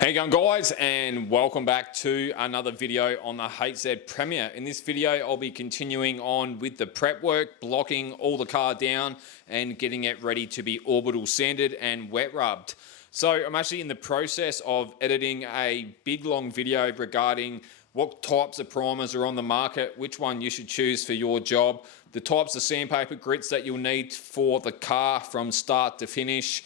How you going, guys, and welcome back to another video on the HZ Premier. In this video I'll be continuing on with the prep work, blocking all the car down and getting it ready to be orbital sanded and wet rubbed. So I'm actually in the process of editing a big long video regarding what types of primers are on the market, which one you should choose for your job, the types of sandpaper grits that you'll need for the car from start to finish,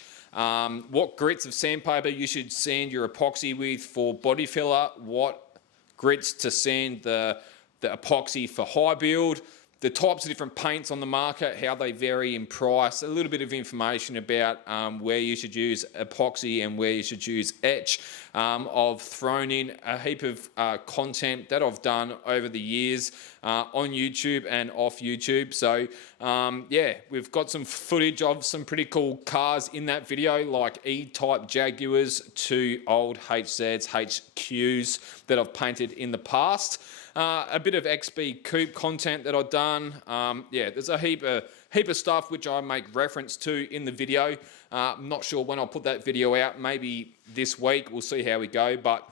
what grits of sandpaper you should sand your epoxy with for body filler, what grits to sand the epoxy for high build, the types of different paints on the market, how they vary in price, a little bit of information about where you should use epoxy and where you should use etch. I've thrown in a heap of content that I've done over the years on YouTube and off YouTube. So yeah, we've got some footage of some pretty cool cars in that video, like E-type Jaguars to old HZs, HQs that I've painted in the past. A bit of XB Coupe content that I've done. Yeah, there's a heap of stuff which I make reference to in the video. I'm not sure when I'll put that video out, maybe this week, we'll see how we go. But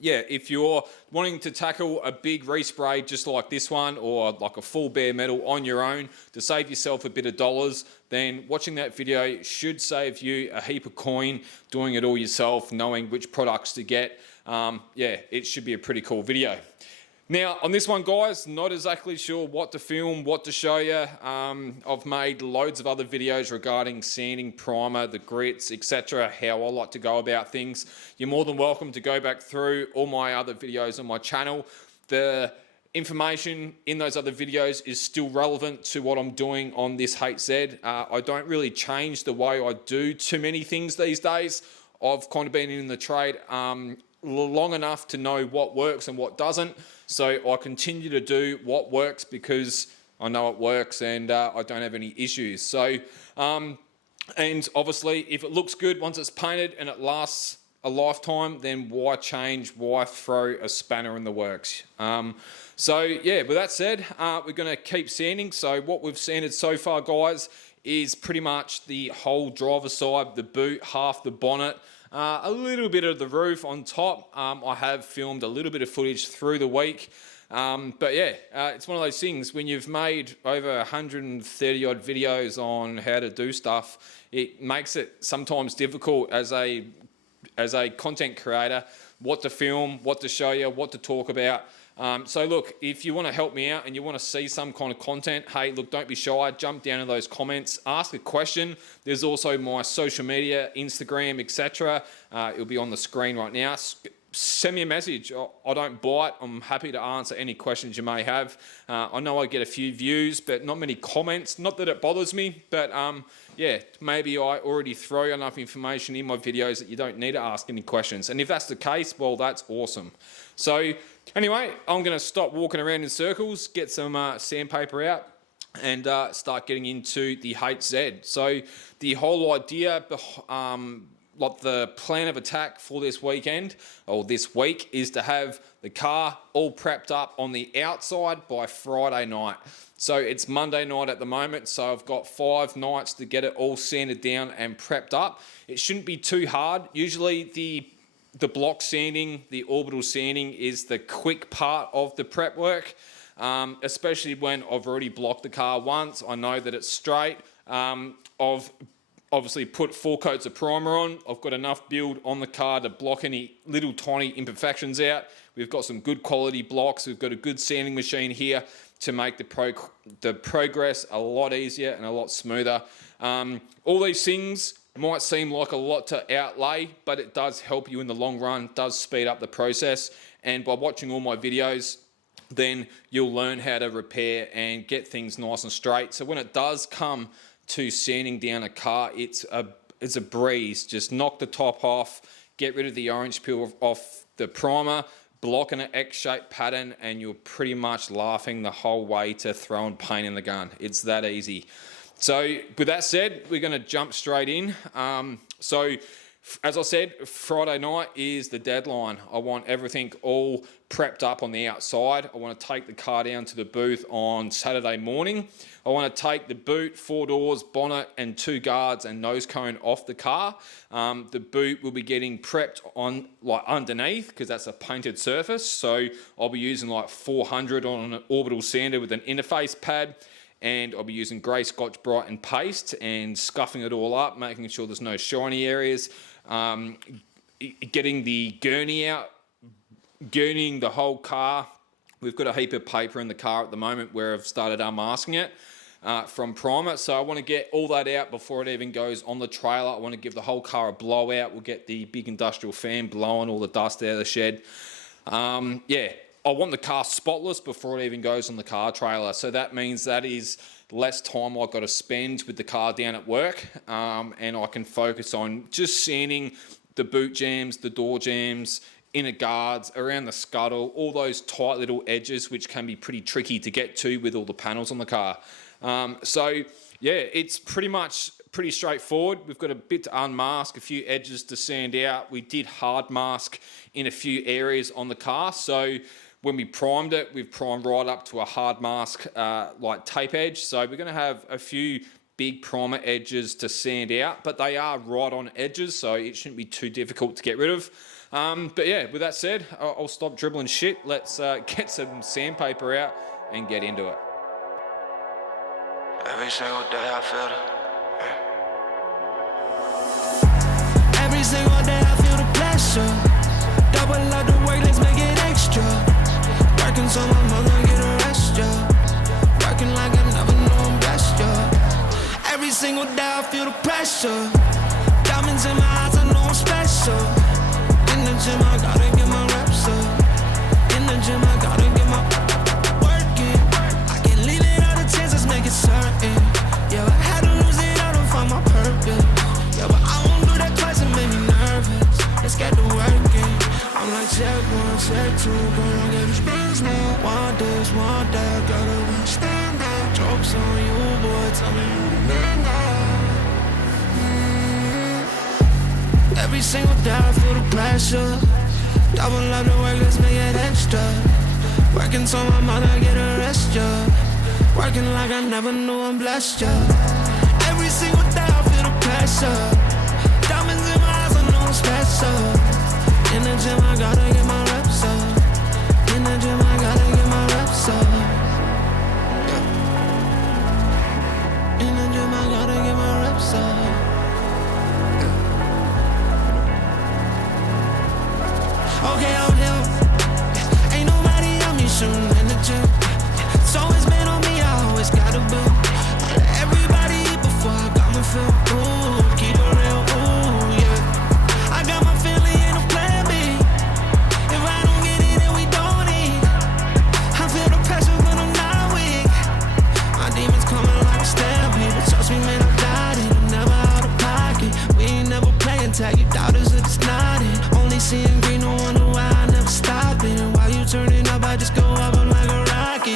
yeah, if you're wanting to tackle a big respray just like this one, or like a full bare metal on your own to save yourself a bit of dollars, then watching that video should save you a heap of coin doing it all yourself, knowing which products to get. Yeah, it should be a pretty cool video. Now, on this one, guys, not exactly sure what to film, what to show you. I've made loads of other videos regarding sanding, primer, the grits, etc., how I like to go about things. You're more than welcome to go back through all my other videos on my channel. The information in those other videos is still relevant to what I'm doing on this HZ. I don't really change the way I do too many things these days. I've kind of been in the trade long enough to know what works and what doesn't. So I continue to do what works because I know it works and I don't have any issues. So, and obviously if it looks good once it's painted and it lasts a lifetime, then why change, why throw a spanner in the works? So yeah, with that said, we're gonna keep sanding. So what we've sanded so far, guys, is pretty much the whole driver's side, the boot, half the bonnet, a little bit of the roof on top. I have filmed a little bit of footage through the week. But yeah, it's one of those things when you've made over 130 odd videos on how to do stuff, it makes it sometimes difficult as a content creator, what to film, what to show you, what to talk about. So look, if you want to help me out and you want to see some kind of content, hey, look, don't be shy, jump down to those comments, ask a question. There's also my social media, Instagram, etc. It'll be on the screen right now. Send me a message. I don't bite. I'm happy to answer any questions you may have. I know I get a few views, but not many comments. Not that it bothers me, but yeah, maybe I already throw enough information in my videos that you don't need to ask any questions. And if that's the case, well, that's awesome. So anyway, I'm going to stop walking around in circles, get some sandpaper out, and start getting into the HZ. So the whole idea, like the plan of attack for this weekend, or this week, is to have the car all prepped up on the outside by Friday night. So it's Monday night at the moment, so I've got 5 nights to get it all sanded down and prepped up. It shouldn't be too hard. Usually the block sanding, the orbital sanding is the quick part of the prep work, especially when I've already blocked the car once. I know that it's straight. I've obviously put 4 coats of primer on. I've got enough build on the car to block any little tiny imperfections out. We've got some good quality blocks. We've got a good sanding machine here to make the progress a lot easier and a lot smoother. All these things might seem like a lot to outlay, but it does help you in the long run, does speed up the process. And by watching all my videos, then you'll learn how to repair and get things nice and straight. So when it does come to sanding down a car, it's a breeze. Just knock the top off, get rid of the orange peel off the primer, block in an X-shaped pattern, and you're pretty much laughing the whole way to throwing paint in the gun. It's that easy. So with that said, we're going to jump straight in. So As I said, Friday night is the deadline. I want everything all prepped up on the outside. I want to take the car down to the booth on Saturday morning. I want to take the boot, 4 doors, bonnet and 2 guards and nose cone off the car. The boot will be getting prepped on like underneath because that's a painted surface. So I'll be using like 400 on an orbital sander with an interface pad. And I'll be using grey Scotch Brite and paste and scuffing it all up, making sure there's no shiny areas. Getting the gurney out, gurneying the whole car. We've got a heap of paper in the car at the moment where I've started unmasking it from primer. So I want to get all that out before it even goes on the trailer. I want to give the whole car a blowout. We'll get the big industrial fan blowing all the dust out of the shed. I want the car spotless before it even goes on the car trailer. So that means that is less time I've got to spend with the car down at work, and I can focus on just sanding the boot jams, the door jams, inner guards, around the scuttle, all those tight little edges which can be pretty tricky to get to with all the panels on the car. It's pretty straightforward. We've got a bit to unmask, a few edges to sand out. We did hard mask in a few areas on the car. So when we primed it, we've primed right up to a hard mask like tape edge. So we're going to have a few big primer edges to sand out, but they are right on edges, so it shouldn't be too difficult to get rid of. With that said, I'll stop dribbling shit. Let's get some sandpaper out and get into it. Every single day I feel Every single day I feel the pressure. Double up the work, let's make it extra. Working so my mother get a rest, yeah. Working like I never knew I'm blessed, yeah. Every single day I feel the pressure. Diamonds in my eyes, I know I'm special. In the gym, I gotta get my reps up. In the gym, I gotta get my work in. I can't leave it all the chances, make it certain. Yeah, I had to lose it all to find my purpose. Yeah, but I won't do that twice, it made me nervous. Let's get to work in. I'm like check 1, check 2, gonna get this business now. Want this, want that, gotta be stand up. Jokes on you, boy, tell me you the man now. Every single day I feel the pressure. Double up the work, let's make it extra. Working so my mother get a rest, yeah. Working like I never knew I'm blessed, yeah. Every single day I feel the pressure. Diamonds in my eyes, I know I'm special. In the gym, I gotta get my reps up. In the gym, I gotta get my reps up. Yeah. In the gym, I gotta get my reps up. Yeah. Okay, I'm here. Ain't nobody on me shooting in the gym. It's always been on me, I always gotta build. Everybody eat before I got my fill. Ooh, keep it real, ooh, yeah. I got my family in a plan B. If I don't get it, then we don't eat. I feel the pressure when I'm not weak. My demons coming like a stampede. But trust me, man, I'm dying. I'm never out of pocket. We ain't never playing tag. You doubters are just nodding. Only seeing green, no wonder why I never stop it. And while you turning up, I just go up, I'm like a rocket.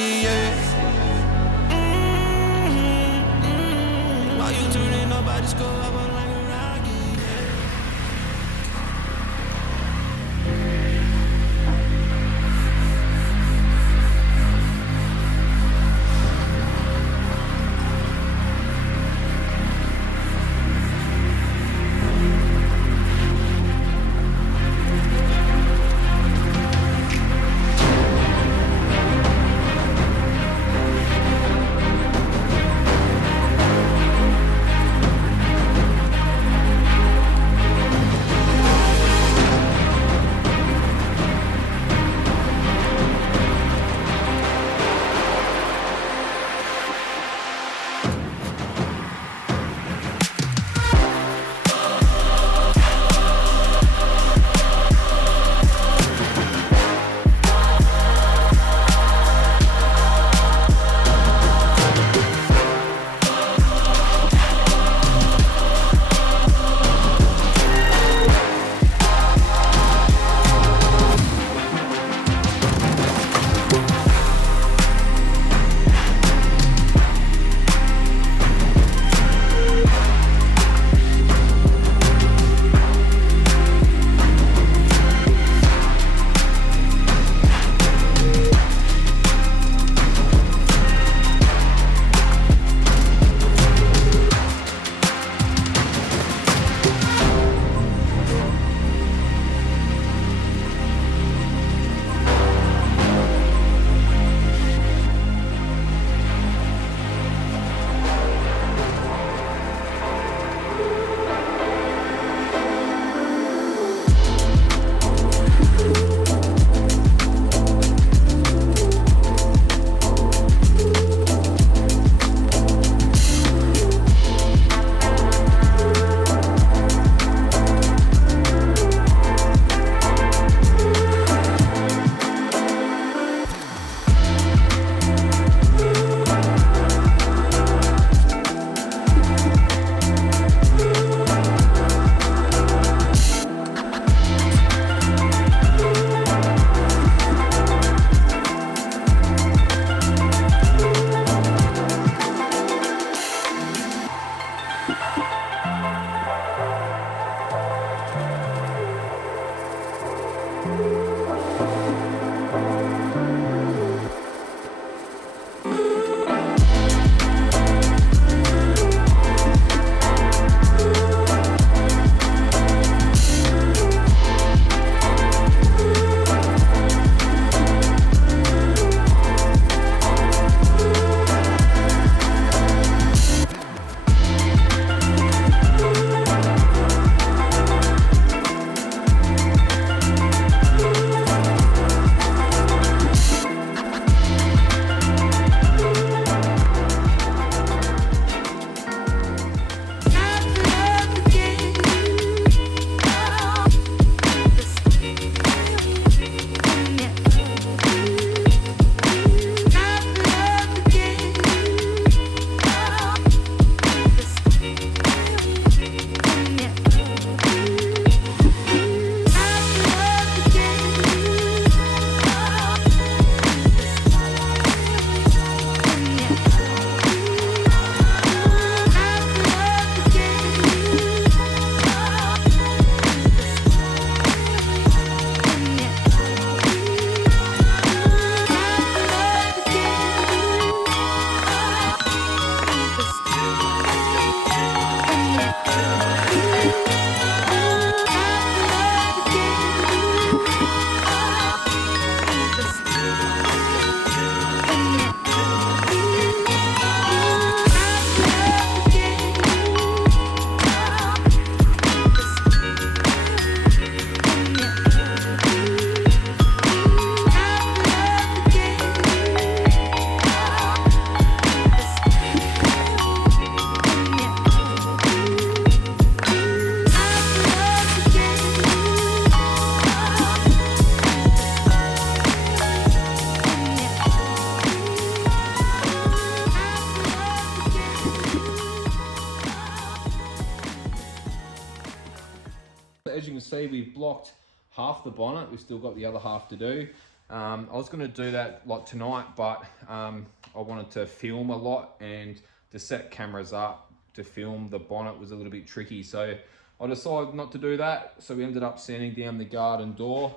As you can see, we've blocked half the bonnet. We've still got the other half to do. I was going to do that like tonight, but I wanted to film a lot, and to set cameras up to film the bonnet was a little bit tricky. So I decided not to do that. So we ended up sanding down the garden door,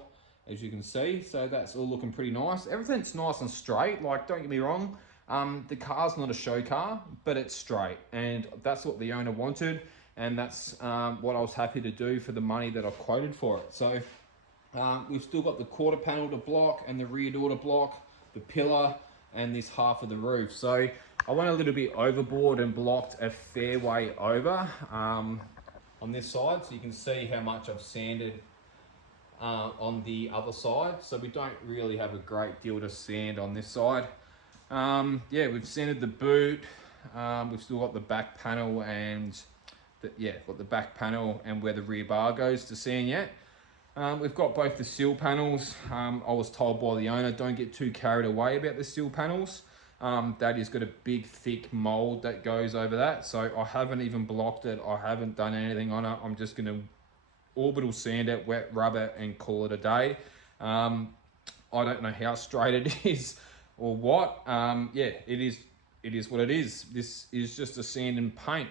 as you can see. So that's all looking pretty nice. Everything's nice and straight. Like, don't get me wrong. The car's not a show car, but it's straight, and that's what the owner wanted. And that's what I was happy to do for the money that I quoted for it. So we've still got the quarter panel to block and the rear door to block, the pillar, and this half of the roof. So I went a little bit overboard and blocked a fair way over on this side. So you can see how much I've sanded on the other side. So we don't really have a great deal to sand on this side. Yeah, we've sanded the boot. We've still got the back panel and got the back panel and where the rear bar goes to sand yet. We've got both the sill panels. I was told by the owner, don't get too carried away about the sill panels. That has got a big thick mold that goes over that. So I haven't even blocked it. I haven't done anything on it. I'm just gonna orbital sand it, wet rub it, and call it a day. I don't know how straight it is or what. Yeah, it is what it is. This is just a sand and paint.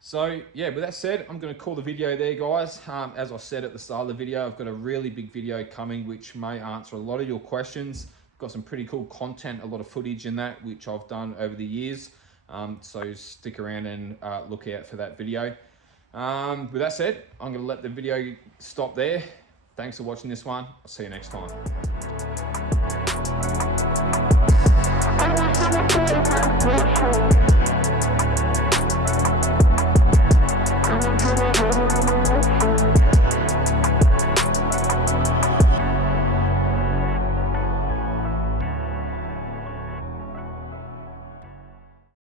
So yeah, with that said, I'm going to call the video there, guys. As I said at the start of the video, I've got a really big video coming which may answer a lot of your questions. Got some pretty cool content, a lot of footage in that, which I've done over the years. So stick around and look out for that video. With that said, I'm going to let the video stop there. Thanks for watching this one. I'll see you next time.